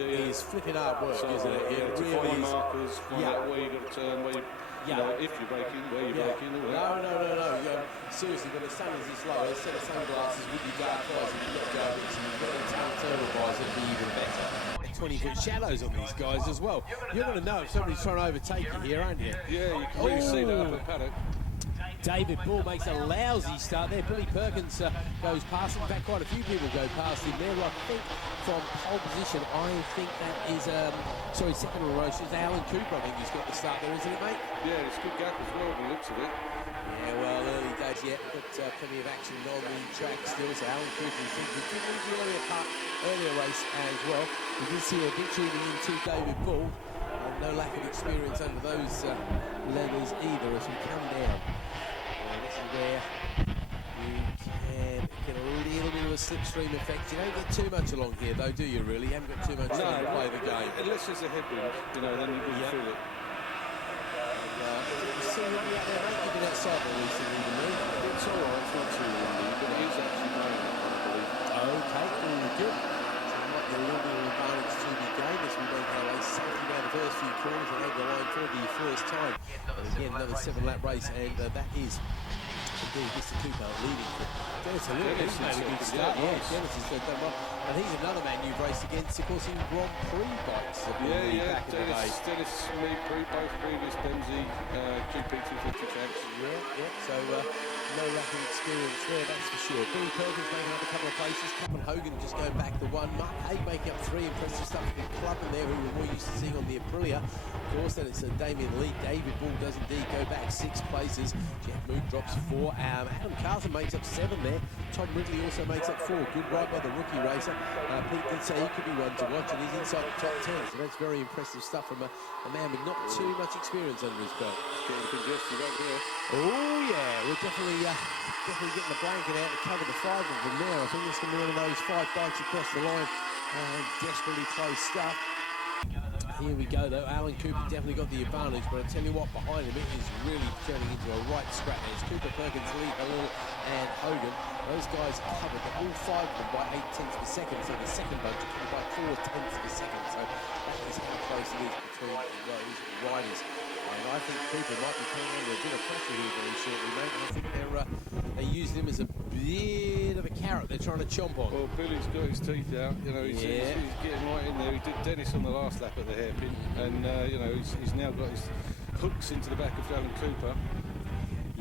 is flipping hard work, so, isn't it? It to really find is. markers, find out where you've got to turn, where you know, if you're braking, where you're braking. No. Seriously, when the sun is this low, a set of sunglasses with your dark eyes, and you've got goggles, and you've got the thermal visor, it'd be even better. 20-foot shadows on these guys as well. You're going to know if somebody's trying to overtake you here, aren't you? Yeah, you can really see that upper paddock. David Bull makes a lousy start there. Billy Perkins goes past him. In fact, quite a few people go past him there. I think from pole position, I think that is, second in a row. It's Alan Cooper, I think he's got the start there, isn't it, mate? Yeah, it's a good gap as well, by the looks of it. Yeah, well, early days yet, but plenty of action on the track still. So Alan Cooper, we think, we did leave the earlier race as well. We did see a big tuning into David Bull. No lack of experience under those leathers either as we come down. This is where you can get a little bit of a slipstream effect. You don't get too much along here, though, do you, really? You haven't got too much time to play the game. Unless there's a headwind, you know, then you can feel it. You see what you out there, mate? You've been outside more recently than me. It's all right, it's not too windy, but it is actually raining, I believe. Okay, all good. So it might be a little bit of advantage to the game as we make our way safely down the first few corners and over the line for the first time. And again, another 7-lap race, and that is indeed Mr. Cooper leading. Dennis a little bit, he's made a good start. Yeah, Dennis has done well. And he's another man you've raced against, of course, in Grand Prix bikes. Yeah, Dennis me, both previous Bemsee GP250 tracks. Yeah, so no lack of experience there, that's for sure. Billy Perkins making up a couple of places. Coppen Hogan just going back to 1. Mark Haig making up 3. Impressive stuff with the club in there, who we're more used to seeing on the Aprilia. Of course, then it's Damien Lee. David Bull does indeed go back 6 places. Jeff Moog drops 4. Adam Carson makes up 7 there. Tom Ridley also makes up 4. Good ride by the rookie racer. Pete did say he could be one to watch, and he's inside the top 10. So that's very impressive stuff from a man with not too much experience under his belt. Getting congested over here. Oh yeah, we're definitely getting the blanket out to cover the 5 of them now. I think it's going to be one of those 5 bikes across the line. Desperately close stuff. Here we go though. Alan Cooper definitely got the advantage, but I tell you what, behind him it is really turning into a right scrap. It's Cooper, Perkins, Lee, Hall, and Hogan. Those guys covered all 5 of them by 8 tenths per second. So the second bunch are covered by 4 tenths per second. So that is how close it is between those riders. And I think Cooper might be coming under a bit of pressure here very shortly, mate. I think they're using him as a bit of a carrot they're trying to chomp on. Well, Billy's got his teeth out. You know, he's getting right in there. He did Dennis on the last lap at the hairpin, and you know, he's now got his hooks into the back of Alan Cooper.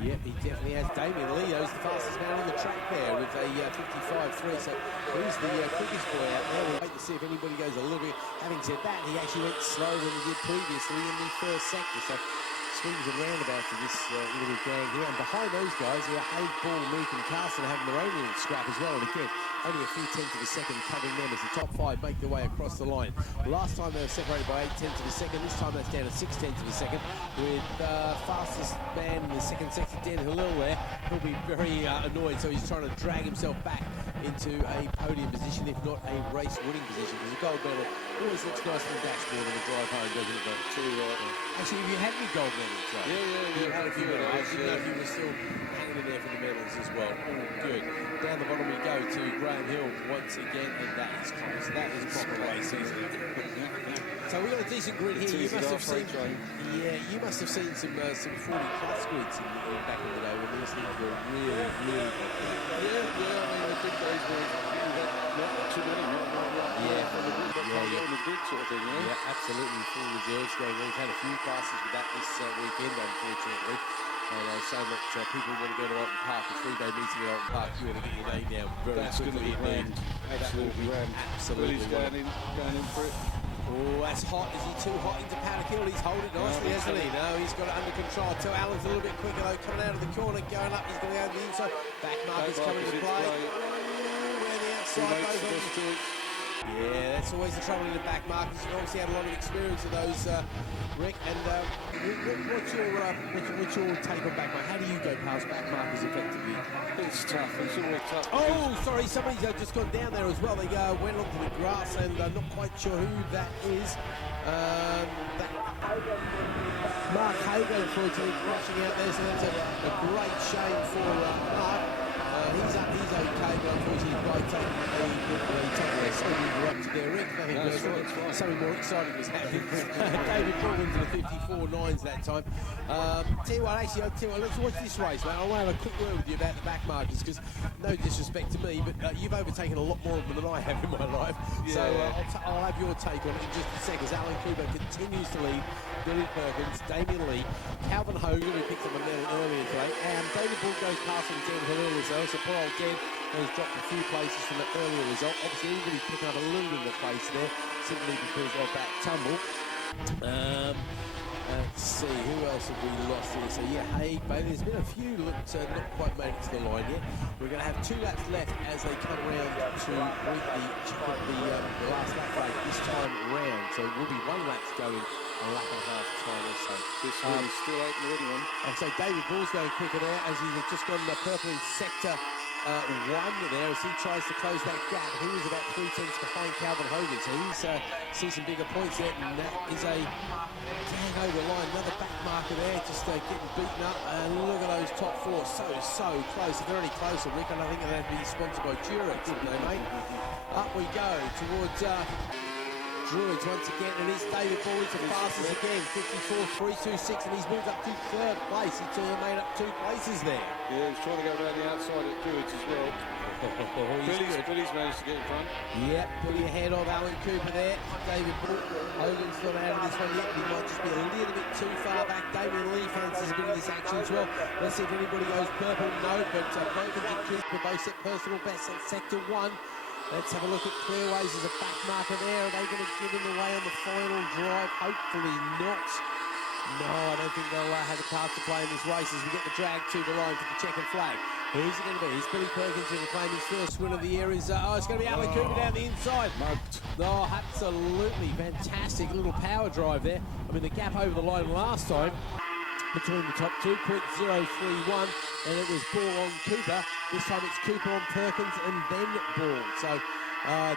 Yep, he definitely has. Damien Leo's the fastest man on the track there with a 55.3. So he's the quickest boy out there. We'll wait to see if anybody goes a little bit. Having said that, he actually went slower than he did previously in the first sector. So swings and roundabouts of this little gang here. And behind those guys, there are Haig, Ball, Meek and Carson having their own little scrap as well. And again, only a few tenths of a second covering them as the top 5 make their way across the line. Last time they were separated by 8 tenths of a second. This time that's down to 6 tenths of a second. With fastest man in the second sector, Dan Halil there. He'll be very annoyed, so he's trying to drag himself back into a podium position, if not a race-winning position. Because the gold medal always looks nice on the dashboard on the drive home, doesn't it? Too right. Actually, have you had any gold medals? Right? Yeah. You had a few medals. I didn't know if you were still hanging in there for the medals as well. Oh, good. Down the bottom we go to Graham Hill once again, and that is close. That is proper racing. So we got a decent grid here. You must have seen, you must have seen some 40-plus grids back in the day when these things were really popular. Yeah. I mean, the big days were not too many. On the grid sort of thing. Yeah, absolutely. Full reserves going on. We've had a few classes with that this weekend, unfortunately. And so that people want to go to Alton Park, a 3-day meeting at Alton Park, you want to get your name down very quickly indeed. Absolutely grand. Willie's going in for it. Oh, that's hot. Is he too hot into Paddock Hill? He's holding nicely, hasn't he? No, he's got it under control. Too Allen's a little bit quicker though, coming out of the corner, going up. He's going to go to the inside. Back marker's coming into play. Where the outside goes on. Yeah, that's always the trouble in the back markers. You've obviously had a lot of experience of those, Rick. And what's your take on back markers? How do you go past back markers effectively? It's tough. It's always tough. Oh, sorry, somebody's just gone down there as well. They went onto the grass, and I'm not quite sure who that is. Mark Hager, unfortunately, crashing out there. So that's a great shame for Mark. he's okay, but unfortunately by taking a good lead. Sorry to interrupt you there, Rick. Nothing No, personal. it's fine. Something more exciting was happening. David Baldwin to the 54.9s that time. Tell you what, let's watch this race, mate. I want to have a quick word with you about the back markers, because no disrespect to me, but you've overtaken a lot more of them than I have in my life. Yeah. So I'll have your take on it in just a second. Alan Cooper continues to lead. Billy Perkins, Damien Lee, Calvin Hogan, who picked up a medal earlier today, and David Bull goes past him again for earlier result. So poor old Dan has dropped a few places from the earlier result. Obviously, everybody's picking up a little bit of a place there, simply because of that tumble. Let's see, who else have we lost here? So yeah, Haig, Bailey, there's been a few not quite made it to the line yet. We're going to have 2 laps left as they come round to reach the last lap break this time round. So it will be 1 lap to go in a lap and a half time or so. This one is still open already, one. And so David Bull's going quicker there as he's just gone purple in sector 1 there as he tries to close that gap. He was about 3 tenths behind Calvin Hogan, so he's sees some bigger points there, and that is a drag over the line. Another back marker there, just getting beaten up, and look at those top 4, so close. If they're any closer, Rick, and I think they'll have to be sponsored by Durex, wouldn't they, mate? Up we go towards Druids once again, and it's David Baldwin to fastest again, 54.326, and he's moved up to 3rd place. He made up 2 places there. Yeah, he's trying to go around the outside at Druids as well. Billy's managed to get in front. Yep, Billy ahead of Alan Cooper there. David Hogan's not out of this one yet. He might just be a little bit too far back. Damien Lee fancies a bit of this action as well. Let's see if anybody goes purple. No, but Perkins and Cooper both set personal bests at sector 1. Let's have a look at Clearways. There's a back marker there. Are they going to give him away on the final drive? Hopefully not. No, I don't think they'll have a part to play in this race as we get the drag to the line for the checkered flag. Who's it going to be? It's Billy Perkins who will claim his first win of the year. It's going to be Alan Cooper down the inside. Mugged. Oh, absolutely fantastic little power drive there. I mean, the gap over the line last time between the top 2, 0.031, and it was Ball on Cooper. This time it's Cooper on Perkins and then Ball. So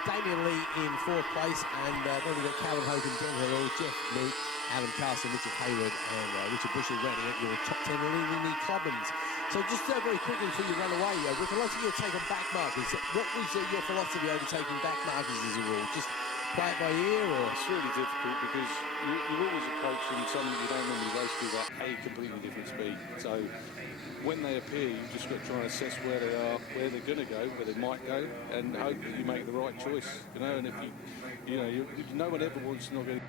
Damien Lee in 4th place, and then we've got Calvin Hogan, Dan Hill, Jeff Moot, Adam Carson, Richard Hayward, and Richard Bushy rounding out your top 10 Leading Clubmans. So just very quickly before you run away, Rick, I'd like to get your take on back markers. What was your philosophy over taking back markers as a rule? Just play it by ear, or? It's really difficult because you're always approaching someone you don't normally race with at a completely different speed. So when they appear, you've just got to try and assess where they are, where they're going to go, where they might go, and hope that you make the right choice. And if no one ever wants to not go.